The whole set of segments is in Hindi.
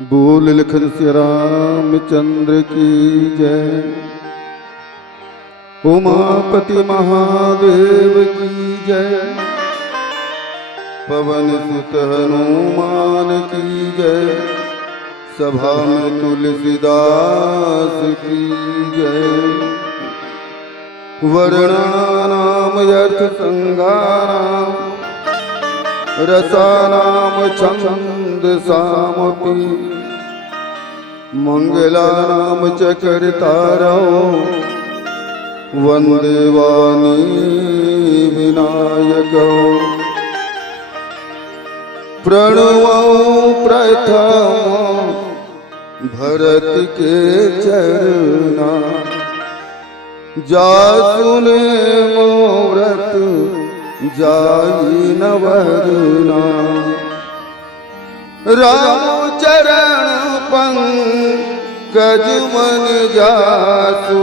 बोल लिखन श्री रामचंद्र की जय। उमापति महादेव की जय। पवन सुत हनुमान की जय। सभा में तुलसीदास की जय। वर्णानाम यर्थ संगानाम रसानाम छंद सामपि मंगलानाम च कर्तारौ वंदे वाणी विनायकौ। प्रणवौ प्रथम भरत के चरना जासुने मोरत जाई न वरना। राम चरण पंकज मन जासु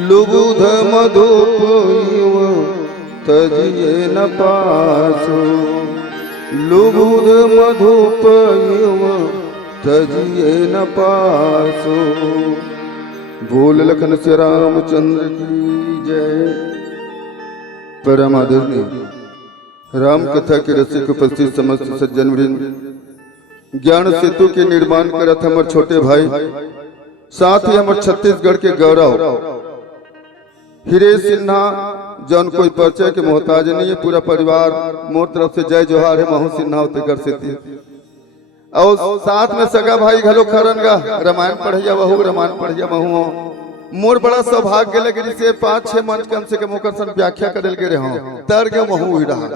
लुबुध मधुप युव तजिए न पासु। लुबुध मधुप युव तजिए न पासु। बोल लखन श्री रामचंद्र की जय। परम आदरणीय राम कथा के रसिक उपस्थित समस्त सज्जन वृंद, ज्ञान सेतु के निर्माण करत हमारे छोटे भाई, साथ ही हमारे छत्तीसगढ़ के गौरव हीरे सिन्हा, जौन कोई परिचय के मोहताज नहीं है। पूरा परिवार मोर तरफ से जय जोहार है। महू सिन्हा होते कर से और साथ में सगा भाई घलो खरनगा रामायण पढ़िया बहू, रामायण पढ़िया महू। मोर बड़ा सौभाग्य लगे जिसे 5-6 मंच कम से कम ओकर सन व्याख्या करल के रहो तर के महू हुई रहा।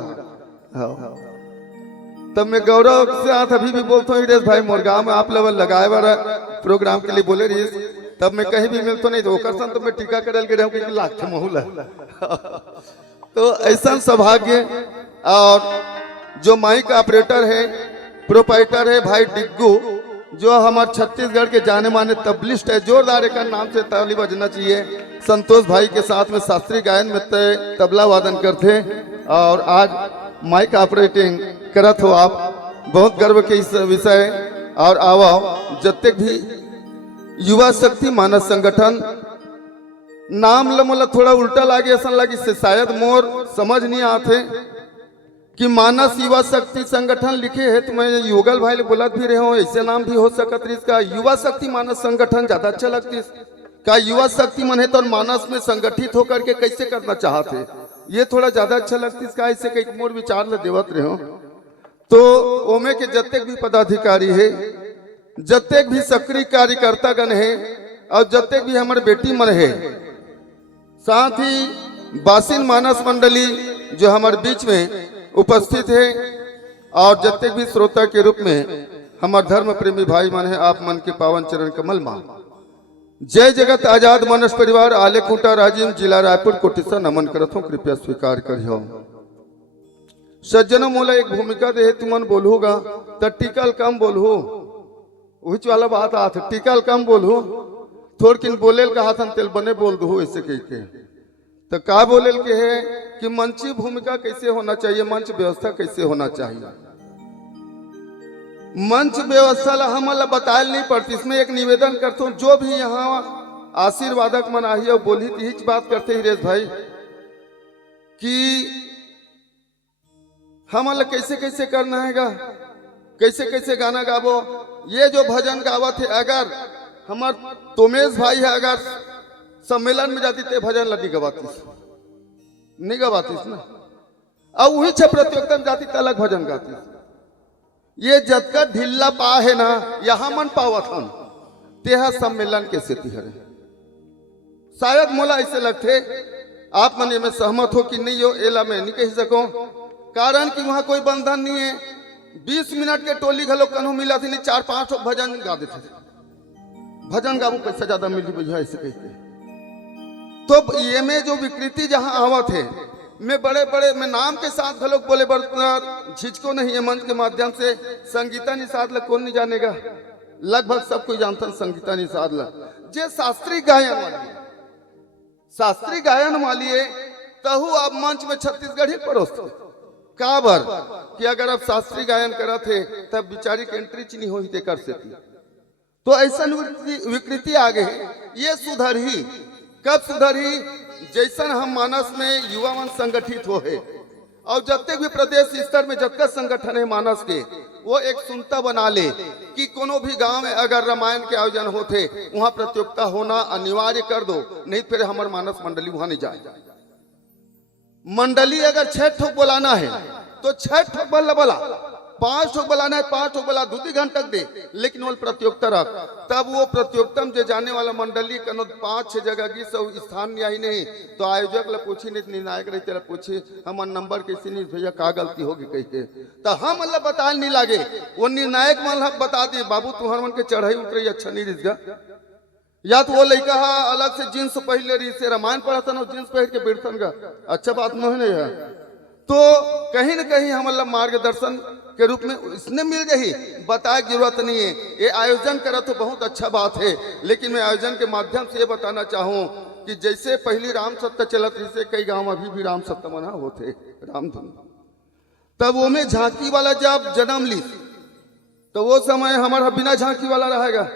तब मैं गौरव के साथ अभी भी बोलता हूँ हिरेश भाई, मोर गाँव में आप लेवल लगाए वाला प्रोग्राम के लिए बोले रही। तब मैं कहीं भी मिलता नहीं तो ओकर सन तो मैं टीका करल के रहूँ कि लाख महू ला। तो ऐसा सौभाग्य। और जो माइक ऑपरेटर है, प्रोपाइटर है भाई डिग्गू, जो हमारे छत्तीसगढ़ के जाने माने तबलिस्ट है। जोरदार एक नाम से ताली बजना चाहिए। संतोष भाई के साथ में शास्त्रीय गायन में तबला वादन करते और आज माइक ऑपरेटिंग करत हो आप। बहुत गर्व के इस विषय। और आओ जत्ते भी युवा शक्ति मानस संगठन नाम मोला थोड़ा उल्टा लागे, ऐसा लगे से शायद मोर समझ नहीं आते कि मानस युवा शक्ति संगठन लिखे है। तो मैं युगल भाई ले बोलत भी रहे हूँ, ऐसे नाम भी हो सकत रही। इसका युवा शक्ति मानस संगठन ज्यादा अच्छा लगती। का युवा शक्ति मन है तो मानस में संगठित होकर के कैसे करना चाहते, ये थोड़ा ज्यादा अच्छा लगती। इसका ऐसे कई मोर विचार ले देवत रहे हो। तो ओमे के जत्ते भी पदाधिकारी है, जत्ते भी सक्रिय कार्यकर्ता गण है और जत्ते भी हमारे बेटी मन है, साथ ही बासिन मानस मंडली जो हमारे बीच में उपस्थित है और जत्ते भी श्रोता के रूप में हमारे धर्म प्रेमी भाई मन है। आप मन के पावन चरण कमल मा जय जगत आजाद मानस परिवार आले खूंटा राजीव जिला रायपुर कोटिसा नमन करत हूँ, कृपया स्वीकार करियो। सज्जनों मोला एक भूमिका दे तुमन बोलूगा तो टिकल कम बोलू, उच वाला बात आत टिकल कम बोलू, थोड़ किन बोलेल का हाथन तेल बने बोल दू ऐसे कह के। तो का बोलेल के है कि मंची भूमिका कैसे होना चाहिए, मंच व्यवस्था कैसे होना चाहिए। मंच व्यवस्था ला हमला बतायल नहीं पड़ती। इसमें एक निवेदन करता हूँ, जो भी यहाँ आशीर्वादक मन आई और बोली थी बात करते हिरेश भाई कि हमला कैसे कैसे करना है, कैसे कैसे गाना गावो। ये जो भजन गावत है, अगर हमार तोमेश भाई है अगर सम्मेलन में जाती थे भजन लड़ी गवातीस नहीं गवातीस ना, और वही छह प्रतियोगिता में जाती अलग भजन गाती। ये जतका ढिल्ला पा है ना यहाँ मन पावत हम तेहा सम्मेलन के स्थिति है। शायद मोला ऐसे लगते आप मन में सहमत हो कि नहीं हो, एला मैं नहीं कह सको। कारण कि वहां कोई बंधन नहीं है। 20 मिनट के टोली घलो कन्हू मिला थी, नहीं 4-5 भजन गा देते। भजन गाबू पैसा ज्यादा मिली बुझा ऐसे कहते। तो ये में जो विकृति जहां आवत है, मैं बड़े बड़े मैं नाम के साथ घलोक बोले बड़ा झिझको नहीं है। मंच के माध्यम से संगीता निषाद ला कौन नहीं जानेगा, लगभग सब कोई जानता है संगीता निषाद ला। जे शास्त्रीय गायन वाली है तहु आप मंच में छत्तीसगढ़ ही परोसते। काबर कि अगर अब शास्त्रीय गायन करा थे तब बिचारी के एंट्री नहीं हो ही कर सकती। तो ऐसा विकृति आ गई। ये सुधरही कब सुधरही? जैसन हम मानस में युवा मन संगठित हो है और जब भी प्रदेश स्तर में जब संगठन है मानस के, वो एक सुनता बना ले कि कोनो भी गांव में अगर रामायण के आयोजन होते वहां प्रतियोगिता होना अनिवार्य कर दो, नहीं फिर हमार मानस मंडली वहां नहीं जाए। मंडली अगर 6 ठोक बोलाना है तो 6 ठोक बोला, 5 ठोक बोलाना है 5 ठोक बोला, 2 घंटा दे, लेकिन वो प्रतियोगिता रख। तब वो प्रतियोगिता में जो जाने वाला मंडली कनो 5-6 जगह की सब स्थान नहीं नहीं तो आयोजक ला पूछी, नहीं निर्णायक रही तेरा पूछी हमार नंबर कैसे नहीं भैया का गलती होगी कह के, तो हम मतलब बताए नहीं लागे। वो निर्णायक मतलब बता दी बाबू तुम्हार मन के चढ़ाई उतरी अच्छा नहीं रिसगा, या तो वो लड़का अलग से जींस पहले रही से रामायण पढ़ा था ना जींस पहन के बैठन का, अच्छा बात नहीं है। तो कहीं न कहीं हम मतलब मार्गदर्शन के रूप में इसने मिल जाही, बताए जरूरत नहीं है। ये आयोजन करा तो बहुत अच्छा बात है, लेकिन मैं आयोजन के माध्यम से ये बताना चाहूँ कि जैसे पहली राम सत्ता चलत जैसे कई गांव अभी भी राम सत्ता मना होते रामधुन, तब वो में झांकी वाला जब जन्म ली तो वो समय हमारा बिना झांकी वाला रहेगा।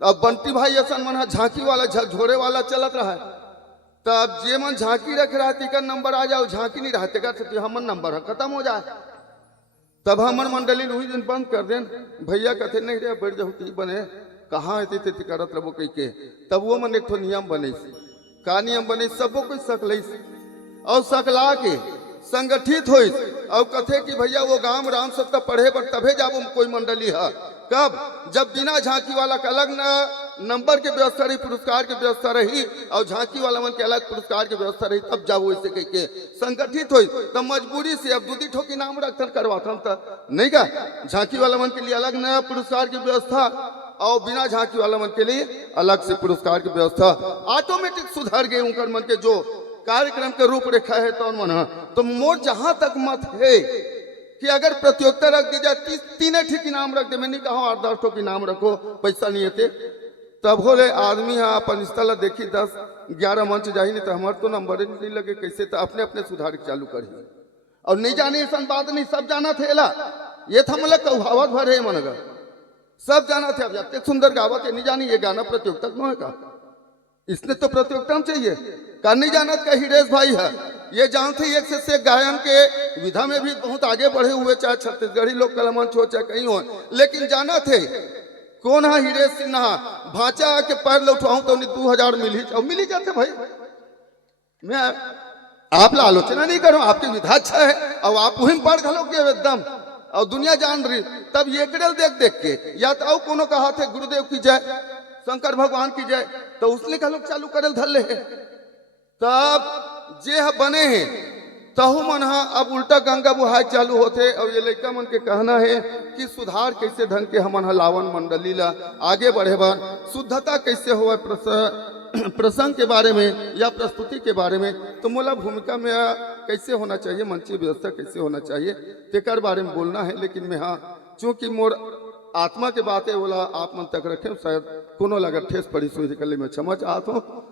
अब बंटी भाई ऐसा मन झांकी वाला झकझोरे वाला चलत रहा है, तब जे मन झांकी रख रहा है टिकट नंबर आ जाओ, झांकी नहीं रहते कर हमन नंबर है खत्म हो जाए। तब हमार मंडली वही दिन बंद कर देन, भैया कहते नहीं रे बैठ जाओ ती बने कहाँ है ती करत रहो कह के। तब वो मन एक नियम बने, का नियम बने सबो कोई सकल और सकला के संगठित हो और कथे कि भैया वो गांव राम सत्ता पढ़े पर तभे जाबो कोई मंडली है। कब? जब बिना झांकी वाला का अलग नंबर के व्यवस्था रही, पुरस्कार की व्यवस्था रही और झांकी वाला मन के अलग पुरस्कार की व्यवस्था रही, तब जाओ ऐसे कह के संगठित हो। तब मजबूरी से अब 2 ठोकी नाम रखकर करवाता था नहीं का, झांकी वाला मन के लिए अलग नया पुरस्कार की व्यवस्था और बिना झांकी वाला मन के लिए अलग से पुरस्कार की व्यवस्था। ऑटोमेटिक सुधर गए उनका मन के जो कार्यक्रम के रूपरेखा है तो मन। तो मोर जहां तक मत है कि अगर प्रतियोगिता रख दी जाए 3 ठीक इनाम रख दे, मैं नहीं कहा 8-10 ठोक इनाम रखो पैसा नहीं है, तब बोले आदमी है अपन स्थल देखी 10-11 मंच जाही नहीं तो हमारे तो नंबर नहीं लगे कैसे, तो अपने अपने सुधार चालू करी। और नहीं जाने ऐसा बात नहीं, सब जाना थे ला ये था मतलब कहावत भर है मन सब जाना थे। अब जब सुंदर गावत है नहीं जानी ये गाना प्रतियोगिता क्यों है का, इसने तो प्रतियोगिता में चाहिए का नहीं जाना का हिरेश भाई है ये जानते एक से गायन के विधा में भी बहुत आगे बढ़े हुए, चाहे छत्तीसगढ़ी लोग कलमंच हो चाहे कहीं हो, लेकिन जाना थे कौन है हिरेश सिन्हा। भाचा के पैर लौटवाऊं तो 2000 मिल ही जाते भाई। मैं आप ला आलोचना नहीं करूं, आपकी विधा अच्छा है और आप वही पढ़ घलोगे एकदम और दुनिया जान रही। तब ये देख देख के या तो कोनो कहा थे गुरुदेव की जय, शंकर भगवान की जय, तो उसने कहा लोग चालू करल धर ले है। तब जे बने हैं तहु मन अब उल्टा गंगा बुहाय चालू होते। और ये लड़का मन के कहना है कि सुधार कैसे ढंग के हमन लावन मंडली ला आगे बढ़े बन, शुद्धता कैसे हो प्रसंग के बारे में या प्रस्तुति के बारे में, तो मोला भूमिका में कैसे होना चाहिए, मंची व्यवस्था कैसे होना चाहिए तेकर बारे में बोलना है। लेकिन मैं हाँ चूंकि मोर आत्मा के बातें बोला आप मन तक रखे, शायद कोनो लगा ठेस पड़ी सोच निकलने में क्षमा चाहता हूँ।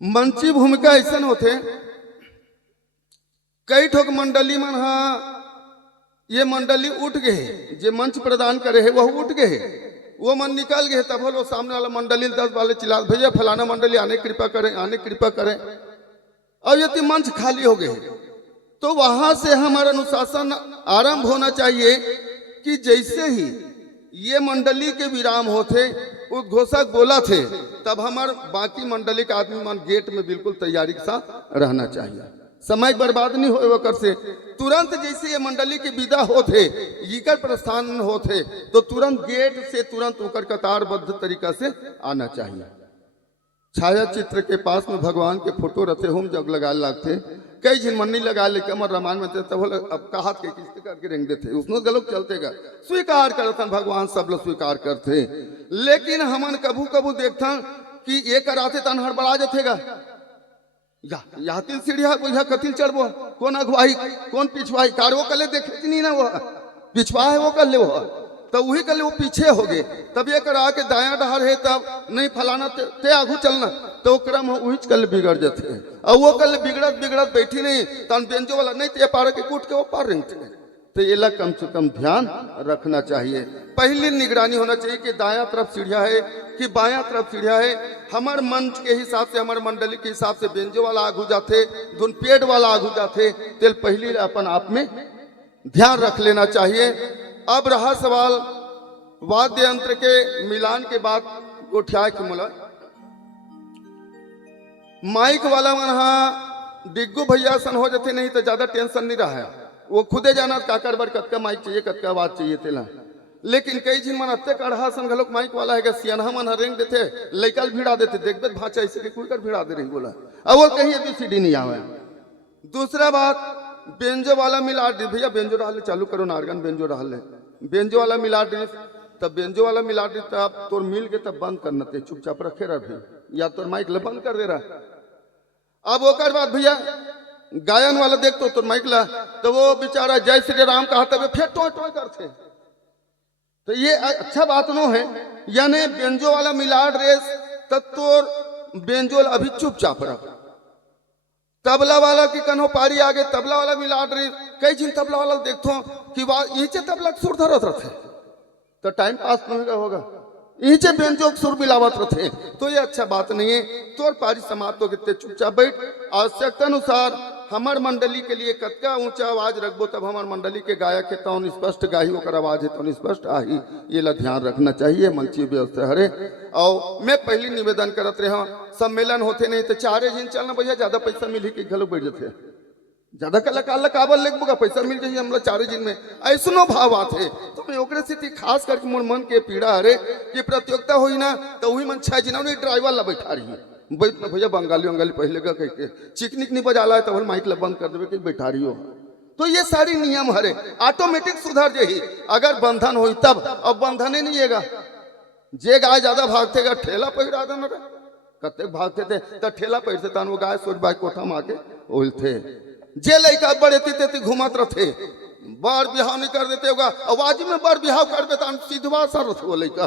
मंची भूमिका ऐसा होते कई ठोक मंडली मन ये मंडली उठ गए, जे मंच प्रदान करे है वह उठ गए, वो मन निकल गए। तब वो सामने वाला मंडली 10 वाले चिल्ला भैया फलाना मंडली आने कृपा करें, आने कृपा करें, और यदि मंच खाली हो गए तो वहां से हमारा अनुशासन आरंभ होना चाहिए कि जैसे ही ये मंडली के विराम होते उद्घोषक बोला थे तब हमारे बाकी मंडली का आदमी मन गेट में बिल्कुल तैयारी के साथ रहना चाहिए, समय बर्बाद नहीं हो कर से। तुरंत जैसे ये मंडली की विदा होते इकर प्रस्थान होते तो तुरंत गेट से तुरंत उकर कतारबद्ध तरीका से आना चाहिए। छाया चित्र के पास में भगवान के फोटो रखे हम जग लगा लगते, कई जिन मन्नी लगा लेके अमर रामायण में तब अब कहा के किस्त करके रेंग देते उसमें गलत चलतेगा, स्वीकार करते भगवान सब लोग स्वीकार करते। लेकिन हमन कभू कभू देखता कि ये कराते तन हड़बड़ा जातेगा, या तिल सीढ़िया बुझा कतिल चढ़बो, कौन अगुवाई कौन पिछवाई कार वो कले देखे नहीं ना, वो पिछवा है वो कर ले वो तो वही कल वो पीछे हो गए। तब ये करा के दाया डहार है तब नहीं फलाना ते आगू चलना, तो क्रम वही कल बिगड़ जाते हैं। और वो कल बिगड़त बिगड़त बैठी नहीं तन बेंजो वाला नहीं ते पार के कूट के वो पार रही थे। तो ये कम से कम ध्यान रखना चाहिए। पहली निगरानी होना चाहिए कि दाया तरफ सीढ़िया है कि बाया तरफ सीढ़िया है। हमारे मंच के हिसाब से, हमारे मंडली के हिसाब से बेंजो वाला आगू जाते, दोन पेड़ वाला आगू जाते, तेल पहली अपन आप में ध्यान रख लेना चाहिए। अब रहा सवाल वाद्य यंत्र के मिलान के बाद गोठिया की मुला माइक वाला मन डिग्गू भैया सन हो जाते, नहीं तो ज्यादा टेंशन नहीं रहा है। वो खुदे जाना काकर बर कतका माइक चाहिए, कतका आवाज चाहिए तेला। लेकिन कई झिन मन अत्ते कढ़ा सन घलोक माइक वाला है सियाना मन रेंग देते, लैकल भिड़ा देते, देखबे भाषा ऐसे कोई कर भिड़ा दे रही बोला। अब वो कहीं ABCD नहीं आवे। दूसरा बात बेंजो वाला मिला दी भैया, बेंजो डाले चालू करो नारगन बेंजो डाले, बेंजो वाला मिला दी, तब बेंजो वाला मिला दी तब तोर मिल के तब बंद करना ते, चुपचाप रखे रह या तोर माइक ले बंद कर दे रहा। अब ओकर बाद भैया गायन वाला देख तो माइक ला, तो वो बेचारा जय श्री राम कहा तब फिर टोय टोय करते। तो ये अच्छा बात नो है, यानी बेंजो वाला मिला रेस तब तोर बेंजो वाला अभी चुपचाप रख, तबला वाला की कन्हो पारी आगे तबला वाला मिला रही। कई जिन तबला वाला देखो कि ये तबला सुर धरत रहते, तो टाइम पास नहीं होगा, नीचे बेंजो सुर मिलावत रहते, तो ये अच्छा बात नहीं है। तोर पारी समाप्त हो कितने चुपचाप बैठ। आवश्यकता अनुसार हमार मंडली के लिए कतका ऊंचा आवाज रखबो तब हमार मंडली के गायक है तो स्पष्ट गाही ओकर आवाज है तो स्पष्ट आही, ये ला ध्यान रखना चाहिए। मंची व्यवस्था हरे। और मैं पहली निवेदन करत रहा, सम्मेलन होते नहीं तो चारे दिन चलना भैया, ज्यादा पैसा मिली के घलो बैठ जाते, ज्यादा कलाकार काबल लेगा पैसा मिल जाइए हमला चारे दिन में, ऐसनो भाव आते। तो मैं ओकरे से खास करके मोर मन के पीड़ा हरे कि प्रतियोगिता हुई ना तो वही मन 6 जिना ड्राइवर ला बैठा रही है, बैठ भैया बंगाली वंगाली पहले का कह के चिकनिक नहीं बजा ला तो माइक ला बंद कर देवे कि बैठा रही हो। तो ये सारी नियम हरे ऑटोमेटिक सुधर जाही अगर बंधन हुई तब। अब बंधन ही नहीं है, जे गाय ज्यादा भागते गा ठेला पहिरा देना रे, कते भागते थे तो ठेला पहिरते तन वो गाय सोच बाई कोठा में आके उलथे, जे लड़का बड़े तीते घुमात रहते, बार बिहाव नहीं कर देते होगा, आवाज में बार बिहाव कर देता सीधवा सा रथ वो लड़का।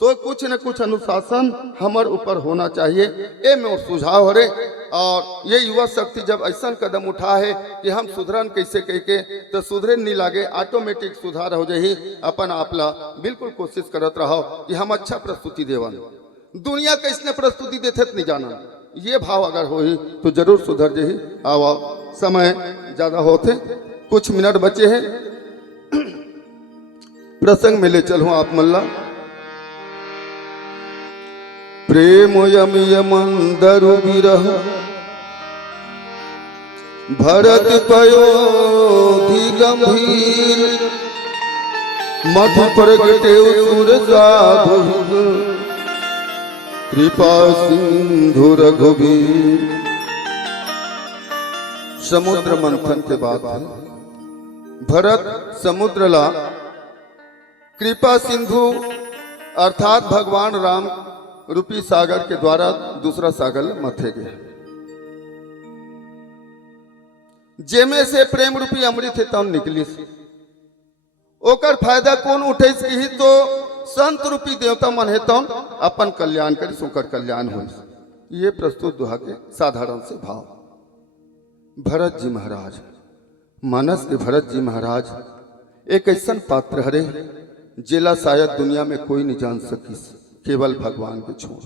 तो कुछ न कुछ अनुशासन हमार ऊपर होना चाहिए, ये में सुझाव हो रहे। और ये युवा शक्ति जब ऐसा कदम उठा है कि हम सुधरन कैसे कह के तो सुधरे नहीं लागे, ऑटोमेटिक सुधार हो जाही। अपन आपला बिल्कुल कोशिश करत रहो कि हम अच्छा प्रस्तुति देवन, दुनिया कैसने प्रस्तुति देते नहीं जाना, ये भाव अगर हो ही तो जरूर सुधर जाही। आओ समय ज्यादा होते, कुछ मिनट बचे हैं, प्रसंग में ले चलूं आप मल्ला। प्रेम यमिय मंदरु विरह भरत पयोधि गंभीर, मठ प्रगटे सुर साधु कृपा सिंधु रघुवीर। समुद्र मंथन के बाद है, भरत समुद्र ला कृपा सिंधु अर्थात भगवान राम रूपी सागर के द्वारा दूसरा सागर मथे गए, जेमे से प्रेम रूपी अमृत है तब निकली। ओकर फायदा कौन उठे ही तो संत रूपी देवता मन है तब अपन कल्याण करी, सुकर कल्याण हो। ये प्रस्तुत दुहा के साधारण से भाव। भरत जी महाराज, मानस के भरत जी महाराज एक ऐसा पात्र हरे जिला शायद दुनिया में कोई नहीं जान सकी, केवल भगवान के छोड़।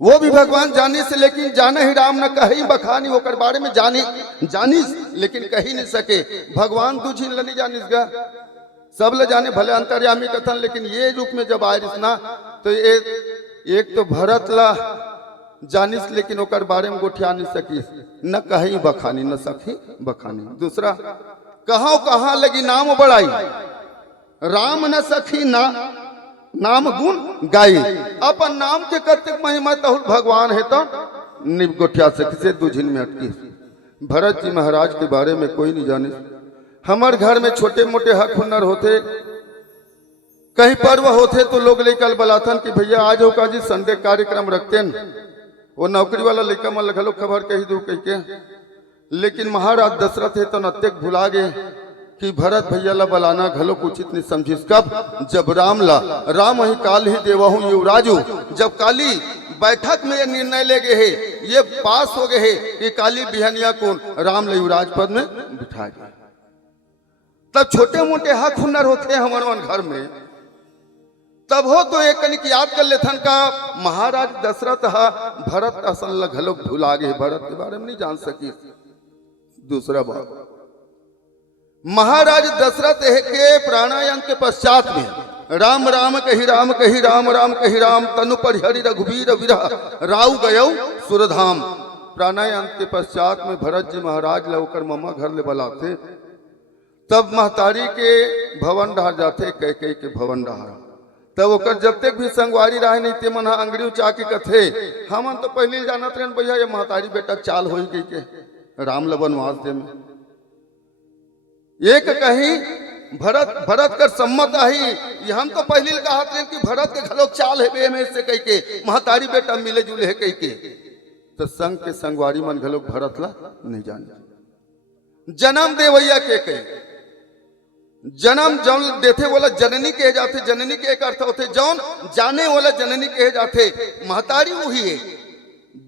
वो भी भगवान जाने से, लेकिन जाने ही राम न कही बखानी, होकर बारे में जानिस लेकिन कही नहीं सके। भगवान तुझिन नहीं जानिस गा, सब ल जाने भले अंतर्यामी कथन, लेकिन ये रूप में जब आये ना तो एक तो भरत ला जानिस लेकिन ओकर बारे में गोठिया नहीं सकी, न कहीं बखानी न सखी बखानी। दूसरा कहाँ लगी नाम बढ़ाई, राम न सखी ना नाम गुण गाई। अपन नाम के कर्तव्य महिमा तहुल भगवान है तो निब गोठिया सखी से दुझिन में अटकी। भरत जी महाराज के बारे में कोई नहीं जाने। हमारे घर में छोटे मोटे हक हुनर होते, कहीं पर्व होते तो लोग लेकर बलाथन कि भैया आज हो का जी संडे कार्यक्रम रखते हैं। वो नौकरी वाला लेकर मन लगलो खबर कही दो कह के, लेकिन महाराज दशरथ है तो नत्यक भुला गए कि भरत भैया ला बलाना घलो उचित नहीं समझिस। कब? जब राम ही काल ही देवहु युवराजू, जब काली बैठक में ये निर्णय ले गए है, ये पास हो गए है कि काली बिहनिया को राम ले युवराज पद में बिठा गए। तब छोटे मोटे हक हुनर होते हैं हमारे घर में, तब हो तो एक कनिक याद कर लेथन का महाराज दशरथ हा भरत असल घलो भुला गए, भरत के बारे में नहीं जान सकी। दूसरा बात, महाराज दशरथ के प्राणायाम के पश्चात में राम राम कही राम कही राम राम कही राम तनु परिहरि रघुवीर विरह राउ गयो सुरधाम। प्राणायाम के पश्चात में भरत जी महाराज लौकर ममा घर ले बुलाते, तब महतारी के भवन डहार जाते, कह के भवन डहार। तब ओकर जब तक भी संगवारी रहे नहीं ते मन अंगड़ी उचा के कथे, हमन तो पहले जानत रहे भैया ये महतारी बेटा चाल हो गई के राम ल वनवास दे में। एक कहीं भरत कर सम्मत आई, हम तो पहले कहा थे कि भरत के घलोक चाल है में से कह के महतारी बेटा मिले जुले है कह के। तो संग के संगवारी मन घलोक भरत ला नहीं जाने। जन्म देवैया के कही जन्म जौन देते वाला जननी कहे जाते, जननी के एक अर्थ होते जौन जाने वाला जननी कहे जाते। महतारी वही है,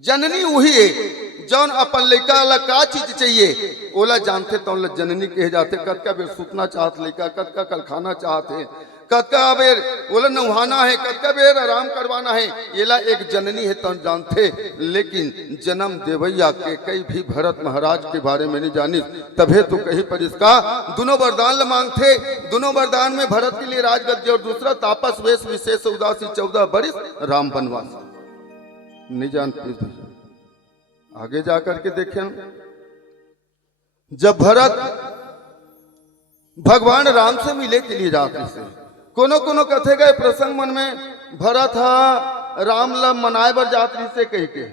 जननी वही है जौन अपन लड़का ला का चीज चाहिए ओला जानते तो जननी कहे जाते। कतका बेर सुतना चाहत लड़का, कतका कल खाना चाहते, कतका बेर ओला नहाना है, कतका बेर आराम करवाना है, येला एक जननी है तो जानते। लेकिन जन्म देवैया के कई भी भरत महाराज के बारे में नहीं जानी। तभे तो कहीं पर इसका दोनों वरदान ल मांगते, दोनों वरदान में भरत के लिए राजगद्य और दूसरा तापस वेश विशेष उदासी 14 बरिस राम वनवास। नहीं जानते। आगे जाकर के देखें, जब भरत भगवान राम से मिले के लिए जाते से कोनो कोनो कथे गए प्रसंग मन में भरत हा राम ला मनाए बर जात्री से कह के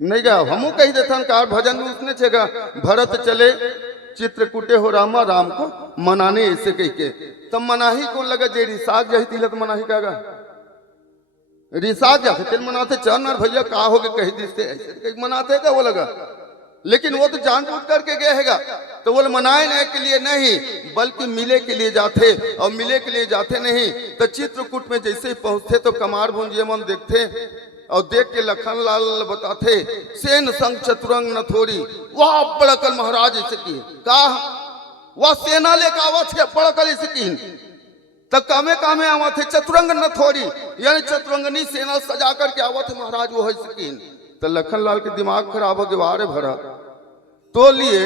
नहीं गया। हमू कही देथन कार भजन में उसने छेगा भरत चले चित्रकूटे हो रामा राम को मनाने ऐसे कह के। तब मनाही कौन लगा जे रिसाग जही तिलत मनाही कागा रिसाग जाते तिल मनाते चल ना भैया का हो गए कही दिसते ऐसे मनाते का वो लगा। लेकिन वो तो जानबूझ करके गए हैगा, तो वो मनाने के लिए नहीं बल्कि मिले के लिए जाते। और मिले के लिए जाते नहीं तो चित्रकूट में जैसे ही पहुंचते तो कमार भुंजिया मन देखते और देख के लखन लाल बताते सेन संग चतुरंग न थोड़ी वह बड़कल महाराज ऐसे की का वह सेना लेकर आवत है बड़कल ऐसे की तब कामे कामे आवत है चतुरंग न थोड़ी यानी चतुरंगनी सेना सजा करके आवत है महाराज वो है सकीन। तो लखन लाल के दिमाग खराब हो गया रे भरा तो लिए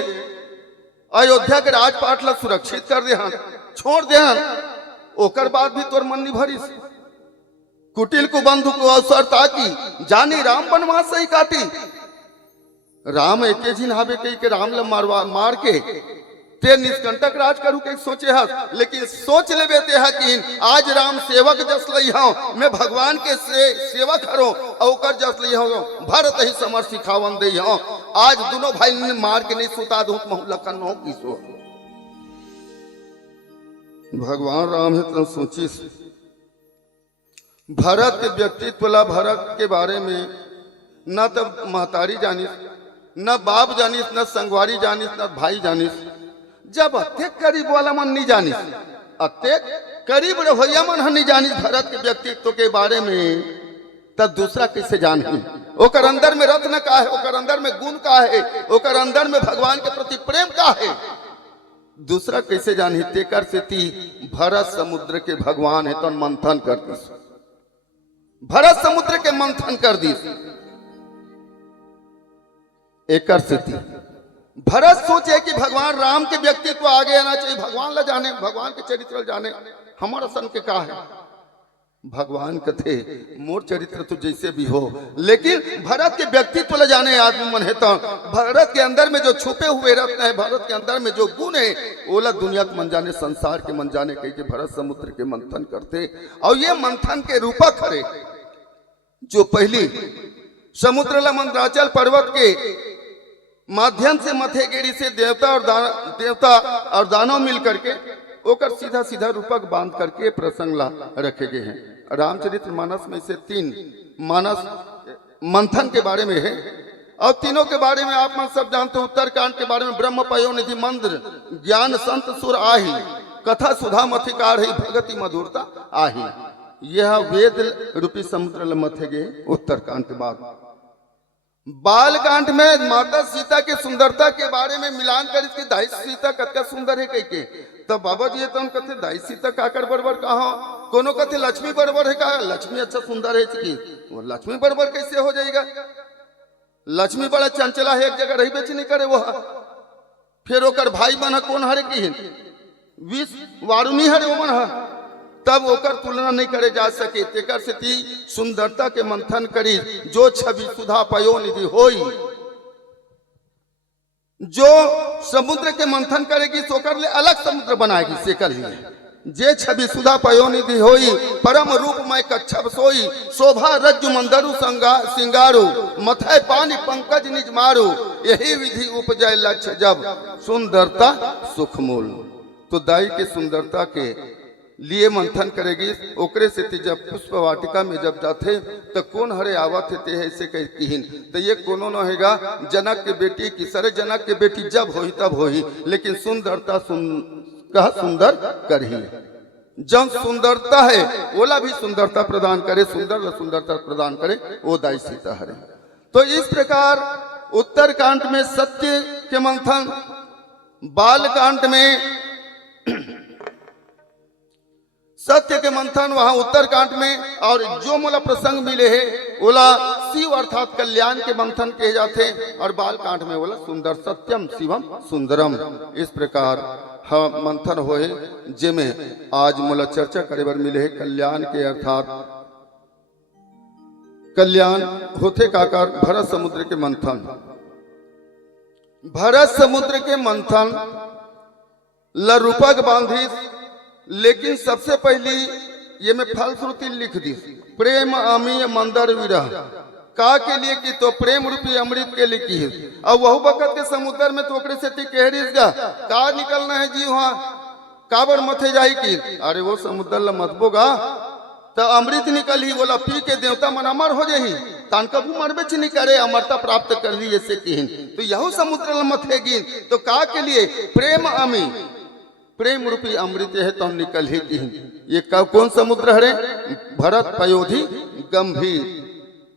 अयोध्या के राजपाट ला सुरक्षित कर दे छोड़ दे ओकर बाद भी तोर मन नहीं भरिस। कुटिल को बंधु को अवसर ताकि जानी राम वनवास सही काटी। राम एके जिन हावे कही के राम ला मार के ते निष्कंटक राज करू के सोचे हस। लेकिन सोच ले बेते हकीन आज राम सेवक जस लई हूं मैं भगवान के सेवक हरो औकर जस लई हूं भरत ही समर सिखावन दे हूं। आज दोनों भाई ने मार के नहीं सुता दूं महु लखन हो किसो भगवान राम है तो सोची भरत के व्यक्तित्व ला भरत के बारे में न तब महतारी जानिस न बाप जानिस न संगवारी जानिस न भाई जानिस। जब अत्येक करीब वाला मन नहीं जानिस अत्येक करीब भैया मन नहीं जानिस भरत के व्यक्तित्व के बारे में तब दूसरा कैसे जानी। ओकर अंदर में रत्न का है, ओकर अंदर में गुण का है, ओकर अंदर में भगवान के प्रति प्रेम का है, दूसरा कैसे जानी। तेकर से ती भरत समुद्र के भगवान है तो मंथन कर दी भरत समुद्र के मंथन कर दी। एकर से ती भरत सोचे कि भगवान राम के व्यक्तित्व आगे आना चाहिए, भगवान ला जाने भगवान के चरित्र जाने हमारा सन के का है। भगवान कथे मोर चरित्र तो जैसे भी हो लेकिन भरत के व्यक्तित्व ला जाने आदमी मन है तो भरत के अंदर में जो छुपे हुए रत्न है, भरत के अंदर में जो गुण है ओला दुनिया के मन जाने संसार के मन जाने कही के भरत समुद्र के मंथन करते। और ये मंथन के रूपक हरे जो पहली समुद्र ला मंदराचल पर्वत के माध्यम से मथे गेरी से देवता और दानव मिल करके ओकर सीधा सीधा रूपक बांध करके प्रसंग ला रखे गए हैं। रामचरित्र मानस में से 3 मानस मंथन के बारे में है और तीनों के बारे में आप मन सब जानते हो। उत्तरकांड के बारे में ब्रह्म पयोनिधि मंत्र ज्ञान संत सुर आही, कथा सुधा मथिकार ही भगति मधुरता आही। यह वेद रूपी समुद्र मथेगे उत्तरकांड के बाद। बालकांड में माता सीता की सुंदरता के बारे में मिलान कर इसकी दाई सीता कत्या सुंदर है कह के, तब बाबा जी तो कहते दाई सीता काकर बरबर कहा, कोनो कहते लक्ष्मी बरबर है कहा, लक्ष्मी अच्छा सुंदर है इसकी, वो लक्ष्मी बरबर कैसे हो जाएगा? लक्ष्मी बड़ा चंचला है, एक जगह रही बेच नहीं करे वो। फिर ओकर भाई बन कौन हरे की विष वारुणी हरे वो मन, तब ओकर तुलना नहीं करे जा सके। तेकर से ती सुंदरता के मंथन करी, जो छवि सुधा पयो निधि होई। जो समुद्र के मंथन करेगी सोकर ले अलग समुद्र बनाएगी सेकर लिए। जे छवि सुधा पयो निधि होई, परम रूप में कच्छप सोई। शोभा रज्जु मंदरु सिंगारू, मथय पानी पंकज निज मारू। यही विधि उपजय लक्ष्य जब, सुंदरता सुखमूल। तो दाई के सुंदरता के लिए मंथन करेगी। ओकरे से जब पुष्प वाटिका में जब जाते तो कौन हरे आवत थे ऐसे कहीन, तो ये कोनो न होगा जनक के बेटी की सरे। जनक के बेटी जब होई तब होई, लेकिन सुंदरता कहा सुंदर करही। जब सुंदरता है ओला भी सुंदरता प्रदान करे, सुंदर सुंदरता प्रदान करे, वो दाई सीता हरे। तो इस प्रकार उत्तरकांड में सत्य के मंथन, बालकांड में सत्य के मंथन वहां उत्तरकांड में, और जो मोला प्रसंग मिले है ओला शिव अर्थात कल्याण के मंथन किए जाते, और बालकांड में बोला सुंदर सत्यम शिवम सुंदरम। इस प्रकार हम मंथन होए जिमें आज मोला चर्चा करे बर मिले है कल्याण के, अर्थात कल्याण होते काकर भरत समुद्र के मंथन। भरत समुद्र के मंथन ल रूपक बांधी, लेकिन सबसे पहली ये में फलश्रुति लिख दी, प्रेम अमीय मंदर विरह का के लिए की, तो प्रेम रूपी अमृत के लिए की है। अब वह बखत के समुद्र में तो ओकरे से कह का निकलना है जी, वहां काबर मथे जाई की, अरे वो समुद्र ल मतबोगा तो अमृत निकल ही, बोला पी के देवता मन अमर हो जाही, तान कबू मरबे नहीं करे, अमरता प्राप्त कर ली ऐसे की। तो यह समुद्र ल मथेगी, तो का के लिए प्रेम अमी, प्रेम रूपी अमृत है तो निकल ही की। ये कौन समुद्र हरे? भरत पयोधि गंभीर।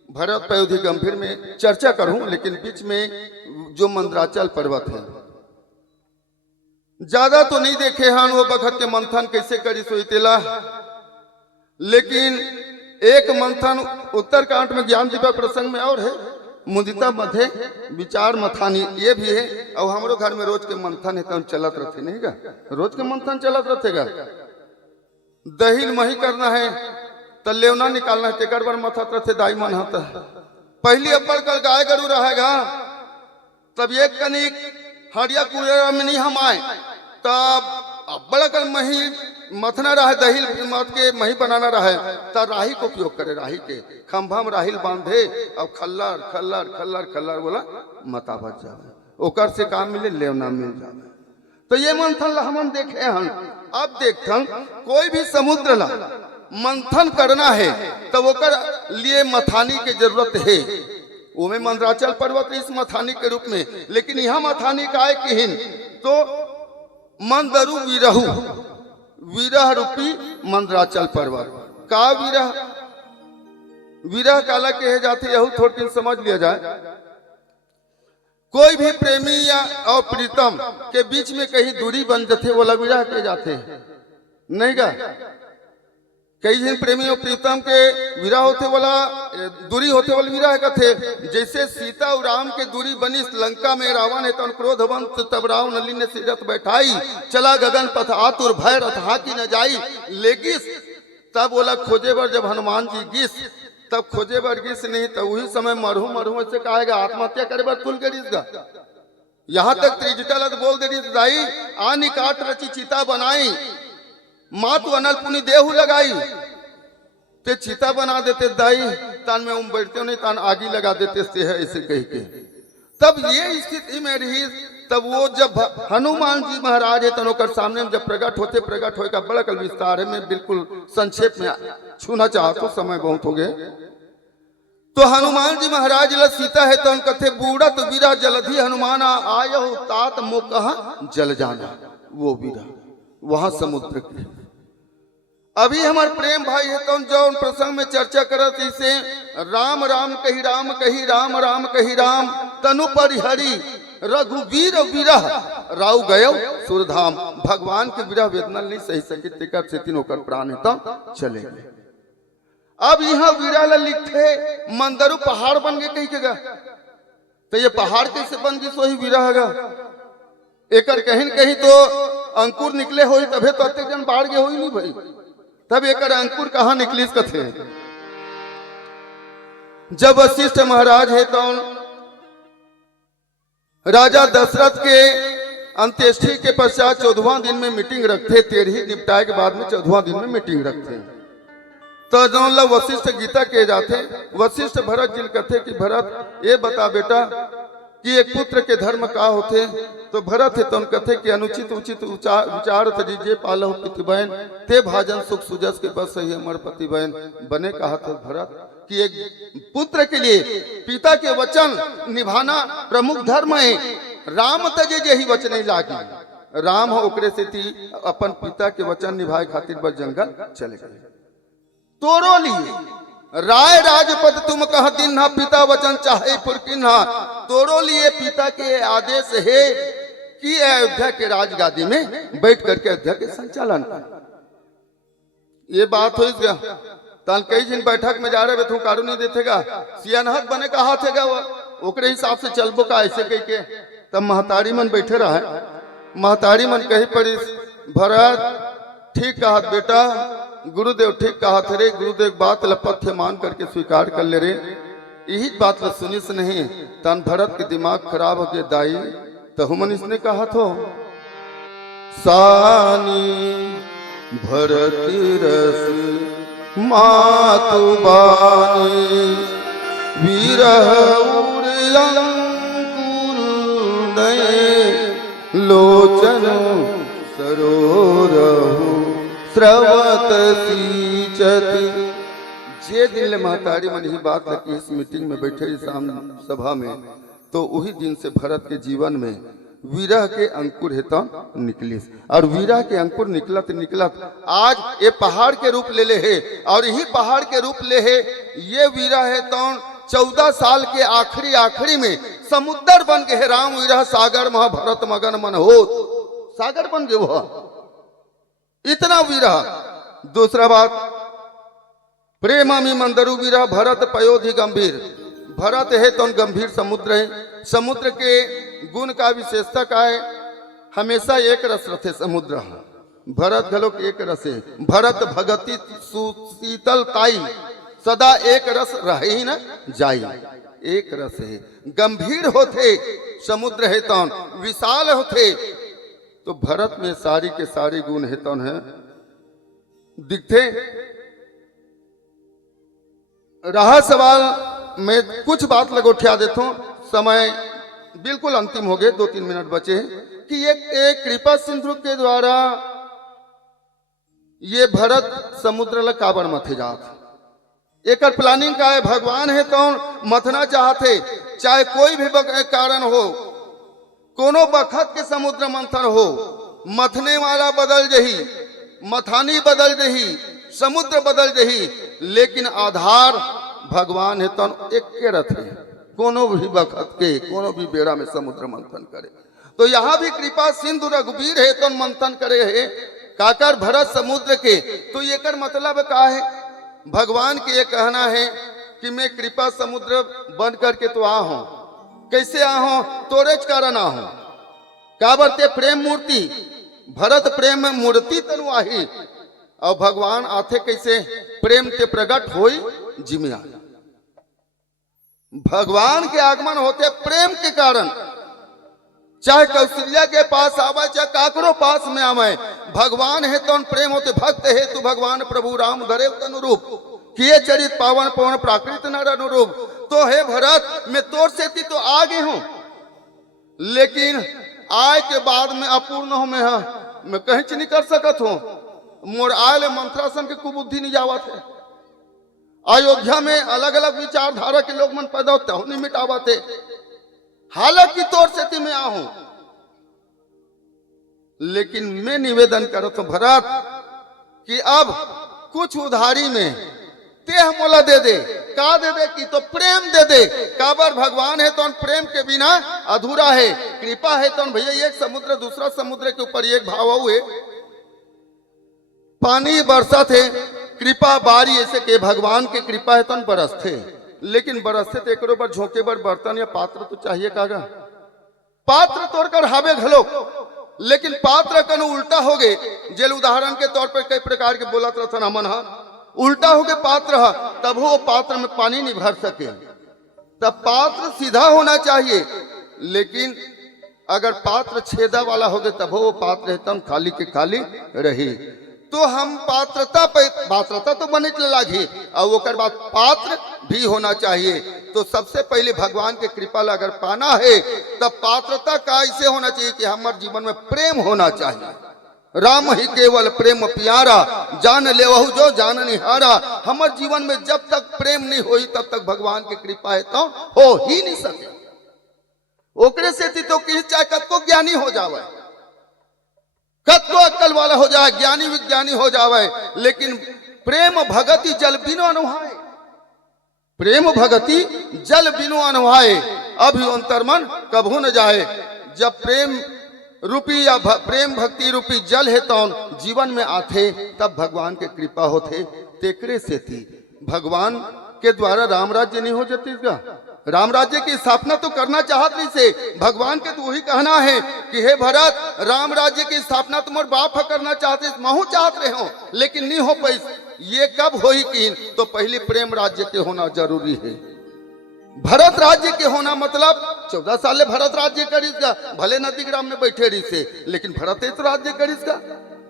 भरत पयोधि गंभीर में चर्चा करूं, लेकिन बीच में जो मंदराचल पर्वत है ज्यादा तो नहीं देखे हैं वो बखत के मंथन कैसे करी सोईतेला, लेकिन एक मंथन उत्तरकांड में ज्ञान दीपा प्रसंग में और है, मुदिता मध्य विचार मथानी ये भी है। और हमारे घर में रोज के मंथन है तो चलत रहते नहीं का, रोज के मंथन चलत रहेगा। दही मही करना है तो लेवना निकालना है, तेकर बार मथत रहते दाई मन होता है। पहली अब्बड़ कल गाय गरू रहेगा, तब एक कनिक हरिया कुरेरा में नहीं हम आए, तब अब्बड़ कल मही मथना रहे, दही मत के मही बनाना रहे, तब राही को उपयोग करे। राही के खंभा में राहिल बांधे, अब खल्लर खल्लर खल्लर खल्लर बोला मता बच जावे, ओकर से काम मिले लेवना मिल जावे। तो ये मंथन हम देखे हम। अब देखथन कोई भी समुद्र ला मंथन करना है तो ओकर लिए मथानी की जरूरत है। वो में मंदराचल पर्वत इस मथानी के रूप में, लेकिन यहाँ मथानी का है किहिन, तो मंदरु विरहु, विरह रूपी मंदराचल पर्वत का विरह, विरह काला कहे जाते, यह थोड़ी समझ लिया जाए। कोई भी प्रेमी या और प्रीतम के बीच में कहीं दूरी बन जाते बोला विरह के जाते नहीं का। कई दिन प्रेमी और प्रीतम के विरह होते बोला दूरी होते बोला विरह का थे। जैसे सीता और राम के दूरी बनी लंका में, रावण है तो क्रोधवंत, तब राव नली ने सिरत बैठाई, चला गगन पथ आतुर भय रथ हाथी न जाई लेगिस। तब बोला खोजे बर जब हनुमान जी गिस, तब खोजे बर गिस नहीं तो वही समय मरहू मरहू से कहेगा आत्महत्या करे बर तुल के रिस गा। यहाँ तक त्रिजटा बोल दे रही दाई आनी काट रची चिता बनाई, मातु अनल पुनी देहू लगाई, ते चिता बना देते दाई, तान में उम बैठते नहीं तान आगी लगा देते से है ऐसे कह के। तब ये स्थिति में रही, तब वो जब हनुमान जी महाराज है तनोकर सामने में जब प्रकट होते, प्रकट होए का बड़ा कल विस्तार है, मैं बिल्कुल संक्षेप में छूना चाहता हूँ, समय बहुत हो गए। तो हनुमान जी महाराज ला सीता है तो कथे बूढ़ा तो वीरा जलधि हनुमान आयो तात मो कहा जल जाना। वो वीरा वहां समुद्र के अभी हमार प्रेम भाई है तो जो प्रसंग में चर्चा करत इसे राम राम कही राम कही राम राम कही राम तनु परिहरी रघुवीर विरह राव गयो सुरधाम। भगवान के विरह वेदना नहीं सही सके तिकर से तीन होकर प्राण है तो चले गए। अब यहाँ वीरा लिखे मंदरु पहाड़ बन गए कहीं के तो ये पहाड़ कैसे बन गई सोही वीरा है एकर कहीं कहीं तो अंकुर निकले हो तबे तो अत्यक जन बाढ़ गए हो नहीं भाई तब एकर अंकुर कहाँ निकली कथे। जब वशिष्ठ महाराज है तो राजा दशरथ के अंत्येष्टि के पश्चात 14वां दिन में मीटिंग रखते 13 निपटाए के बाद में 14वां दिन में मीटिंग रखते तो जो लोग वशिष्ठ गीता के जाते वशिष्ठ भरत जी कहते कि भरत ये बता बेटा कि एक पुत्र के धर्म का होते तो भरत है तो कहते कि अनुचित उचित विचार तजीजे पालो पिति बहन ते भाजन सुख सुजस के बस सही अमर पति बहन बने कहा था भरत कि एक पुत्र के लिए पिता के वचन निभाना प्रमुख धर्म है। राम तजे यही वचन नहीं लागी राम हो ओकरे से थी अपन पिता के वचन निभाए खातिर बस जंगल चले गए। तोरो लिए राय राजपद तुम कह दिन्हा पिता वचन चाहे पुरकिन्हा तोरो लिए पिता के आदेश है कि अयोध्या के राजगादी में बैठ करके अयोध्या के संचालन कर। ये बात हो गया तल कई दिन बैठक में जा रहे तू कारू नहीं देतेगा सियानहत बने का हाथ है वो ओकरे हिसाब से चलबो का ऐसे कह के तब महतारी मन बैठे रहा महतारी मन कही पड़ी भरत ठीक कहा बेटा गुरुदेव ठीक कहा थे रे गुरुदेव बात लपथ्य मान करके स्वीकार कर ले रे यही बात ल सुनी से नहीं तन भरत के दिमाग खराब हो गए दाई तो हुमन इसने कहा थो सानी भरत रस मातु बानी विरह लोचन सरोरहु स्रवत सींचति। जे दिन ले महतारी मन ही बात लगी इस मीटिंग में बैठे सभा में तो वही दिन से भरत के जीवन में वीरह के अंकुर है तो निकली और वीरह के अंकुर निकलत आज ये पहाड़ के रूप ले ले है और यही पहाड़ के रूप ले है ये वीरह है तो 14 साल के आखिरी में समुद्र बन गए राम वीरह सागर महाभरत मगन मन हो सागर बन गए वह इतना वीरह। दूसरा बात प्रेमामी मंदरु वीरह भरत पयोधि गंभीर भरत है तो गंभीर समुद्र है समुद्र के गुण का विशेषता का है हमेशा एक रस रथे समुद्र भरत घलोक एक रस है भरत भगति शीतल ताई सदा एक रस रहे ही न जाई एक रस है गंभीर होते समुद्र है तो विशाल होते तो भरत में सारी के सारी गुण है तो है दिखते। रहा सवाल मैं कुछ बात लगोठिया देता हूं समय बिल्कुल अंतिम हो गए 2-3 मिनट बचे हैं कि एक कृपा सिंधु के द्वारा ये भरत समुद्र ला काबर मथे जात एक प्लानिंग का है भगवान है तो मथना चाहते चाहे कोई भी कारण हो कोनो बखत के समुद्र मंथन हो मथने वाला बदल जही मथानी बदल जही समुद्र बदल जही लेकिन आधार भगवान है तो एक के रथे कोनो भी बखत के कोनो भी बेड़ा में समुद्र मंथन करे तो यहाँ भी कृपा सिंधु रघुवीर है तो मंथन करे है काकर भरत समुद्र के तो ये कर मतलब का है भगवान के ये कहना है कि मैं कृपा समुद्र बन करके तो आ हूं कैसे आ हूं तोरेज कारण आ हूं काबर ते प्रेम मूर्ति भरत प्रेम में मूर्ति तनु आही और भगवान आथे कैसे प्रेम के प्रकट होई जिमिया भगवान के आगमन होते प्रेम के कारण चाहे कौशल्या के पास आवे चाहे काकरो पास में आवे भगवान है तो प्रेम होते भक्त है तू भगवान प्रभु राम धरे अनुरूप किए चरित पावन पवन प्राकृत नर अनुरूप तो हे भरत मैं तोर से थी तो आ गई हूं लेकिन आय के बाद में अपूर्ण हो मैं कहीं नहीं कर सकत हूं मोर आयल मंत्रासन के कुबुद्धि नहीं जावत है अयोध्या में अलग अलग विचारधारा के लोग मन पैदा होते नहीं मिटावा थे। हालांकि तौर से ती मैं आहूं, लेकिन मैं निवेदन करता हूं भरत कि अब कुछ उधारी में तेह मोला दे दे। का दे दे कि तो प्रेम दे दे। काबर भगवान है तो प्रेम के बिना अधूरा है। कृपा है तो भैया एक समुद्र दूसरा समुद्र के ऊपर एक भाव हुए, पानी बरसा थे, कृपा बारी ऐसे के भगवान के कृपा है तो बरस थे। लेकिन बरसते तो एक पर झोंके बर बर्तन या पात्र तो चाहिए कागा। पात्र तोड़कर हावे घलो, लेकिन पात्र कन उल्टा हो गए। जेल उदाहरण के तौर पर कई प्रकार के बोला था हमन उल्टा हो गए पात्र है, तब वो पात्र में पानी नहीं भर सके। तब पात्र सीधा होना चाहिए, लेकिन अगर पात्र छेदा वाला हो गए तब वो पात्र है तब खाली के खाली रही। तो हम पात्रता तो बने लागी और ओकर बाद पात्र भी होना चाहिए। तो सबसे पहले भगवान के कृपा अगर पाना है तब पात्रता का ऐसे होना चाहिए कि हमारे जीवन में प्रेम होना चाहिए। राम ही केवल प्रेम प्यारा, जान ले वहु जो जान निहारा। हमारे जीवन में जब तक प्रेम नहीं होई तब तक भगवान की कृपा है तो हो ही नहीं सके। ओकरे से तो किसी चाहे कत को ज्ञानी हो जावे, कत को अक्कल वाला हो जाए, ज्ञानी विज्ञानी हो जावे, लेकिन प्रेम भगति जल बिनु अनुहाए। प्रेम भगति जल बिनु अनुहाए, अभी अंतर्मन कभू न जाए। जब प्रेम रूपी या प्रेम भक्ति रूपी जल है तो जीवन में आते तब भगवान के कृपा होते। तेकरे से थी भगवान के द्वारा राम राज्य नहीं हो जाती इसका। राम राज्य की स्थापना तो करना चाहत नहीं से भगवान के तो वही कहना है कि हे भरत, राम राज्य की स्थापना तुम्हारे बाप करना चाहते महू चाहत रहे हो, लेकिन नहीं हो पाई। ये कब होई कि तो पहले प्रेम राज्य के होना जरूरी है। भरत राज्य के होना मतलब 14 साल भरत राज्य करीसगा, भले नदी ग्राम में बैठे रही से, लेकिन भरत तो राज्य करीसगा।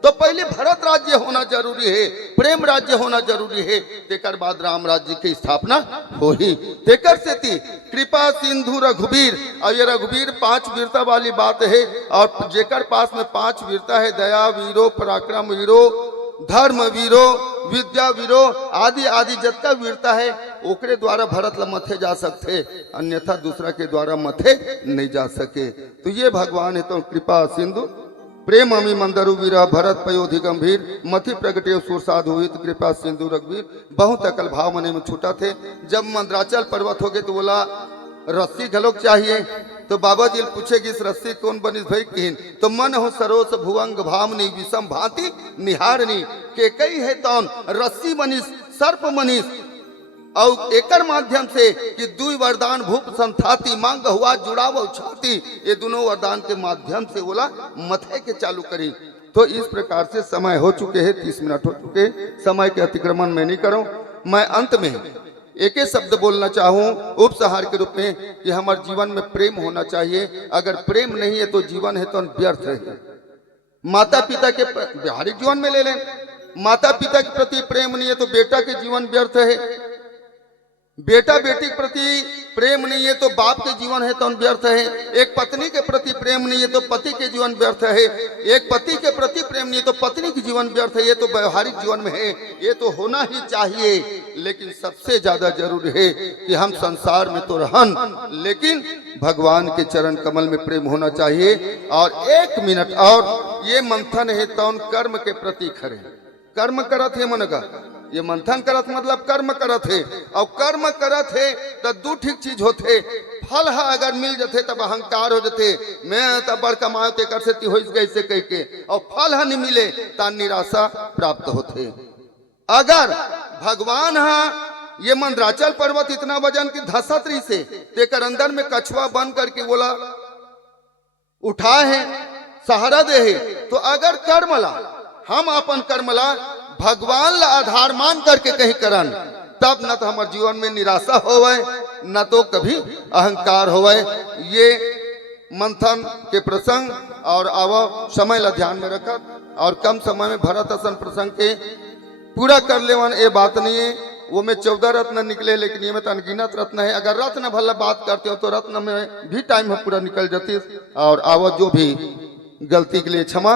तो पहले भरत राज्य होना जरूरी है, प्रेम राज्य होना जरूरी है, तेकर बाद राम राज्य की स्थापना हो ही। तेकर से थी कृपा सिंधु रघुबीर। और ये रघुबीर 5 वीरता वाली बात है, और जेकर पास में 5 वीरता है, दया वीरो, पराक्रम वीरो, धर्म वीरो, विद्या वीरो आदि आदि जतका वीरता है ओकरे द्वारा भरत ला मथे जा सकते, अन्यथा दूसरा के द्वारा मथे नहीं जा सके। तो ये भगवान है तो कृपा सिंधु प्रेम अमी मंदरु वीरा भरत पयोधि गंभीर मथि प्रगटे सुर साधु हित कृपा सिंधु रघुवीर। बहुत अकल भाव मने में छूटा थे। जब मंदराचल पर्वत हो गए तो बोला रस्सी घलोक चाहिए। तो बाबा जी पूछेगी इस रस्सी कौन बनिस भाई किन, तो मन हो सरोस भुवंग भामनी विषम भांति निहारनी के कई है तौन रस्सी बनिस सर्प मनीष। और एकर माध्यम से कि दुई वरदान भूप संथाती मांग हुआ जुड़ाव छाती, ये दोनों वरदान के माध्यम से बोला मथे के चालू करी। तो इस प्रकार से समय हो चुके हैं, 30 मिनट हो चुके, समय के अतिक्रमण मैं नहीं करूं। मैं अंत में एक ही शब्द बोलना चाहूं उपसहार के रूप में कि हमारे जीवन में प्रेम होना चाहिए। अगर प्रेम नहीं है तो जीवन है तो व्यर्थ है। माता पिता के व्यवहारिक जीवन में ले लें, माता पिता के प्रति प्रेम नहीं है तो बेटा के जीवन व्यर्थ है। बेटा बेटी के प्रति प्रेम नहीं है तो बाप के जीवन है तो व्यर्थ है। एक पत्नी के प्रति प्रेम नहीं है तो पति के जीवन व्यर्थ है। एक पति के प्रति प्रेम नहीं है तो पत्नी के जीवन व्यर्थ है। ये तो व्यवहारिक जीवन में है, ये तो होना ही चाहिए। लेकिन सबसे ज्यादा जरूरी है कि हम संसार में तो रहन, लेकिन भगवान के चरण कमल में प्रेम होना चाहिए। और 1 मिनट और ये मंथन है तो कर्म के प्रति खरे। कर्म करत है मन का, ये मंथन करत मतलब कर्म करत है। और कर्म करत है तो 2 ठीक चीज होते। फल है अगर मिल जाते तब अहंकार हो जाते, मैं तब बड़ कमाते कर से हो गई से कह के, और फल है नहीं मिले तो निराशा प्राप्त होते। अगर भगवान है ये मंदराचल पर्वत इतना वजन की धसतरी से तेकर अंदर में कछुआ बन करके बोला उठाए है सहारा दे है। तो अगर कर्मला हम अपन कर्मला भगवान ला आधार मान करके कहीं करन, तब न तो हमारे जीवन में निराशा होवे न तो कभी अहंकार होवे। ये मंथन के प्रसंग और आव समय ला ध्यान में रखत और कम समय में भरत असन प्रसंग के पूरा कर लेवन ये बात नहीं है। वो में 14 रत्न निकले, लेकिन ये में तो अनगिनत रत्न है। अगर रत्न भला बात करते हो तो रत्न में भी टाइम है पूरा निकल जाती। और आव जो भी गलती के लिए क्षमा।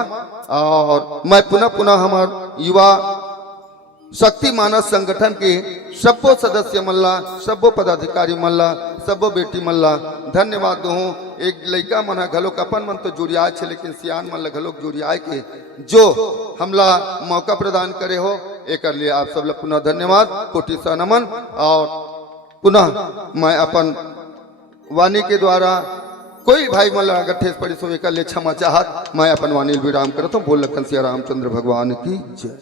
और मैं पुनः हमारे युवा शक्ति मानस संगठन के सब्बो सदस्य मल्ला, सब्बो पदाधिकारी मल्ला, सब्बो बेटी मल्ला धन्यवाद दो। एक लड़का मन घलोक अपन मन तो जुड़ियाए छे, लेकिन सियान मन घलोक जुड़ियाए के जो हमला मौका प्रदान करे हो, एक लिए आप सब ला पुनः धन्यवाद, कोटि सा नमन। और पुनः मैं अपन वाणी के द्वारा कोई भाई मन अगर ठेस पड़ी सो एक लिए क्षमा चाहत मैं अपन वाणी विराम करता हूँ। बोल लखन सिया रामचंद्र भगवान की जय।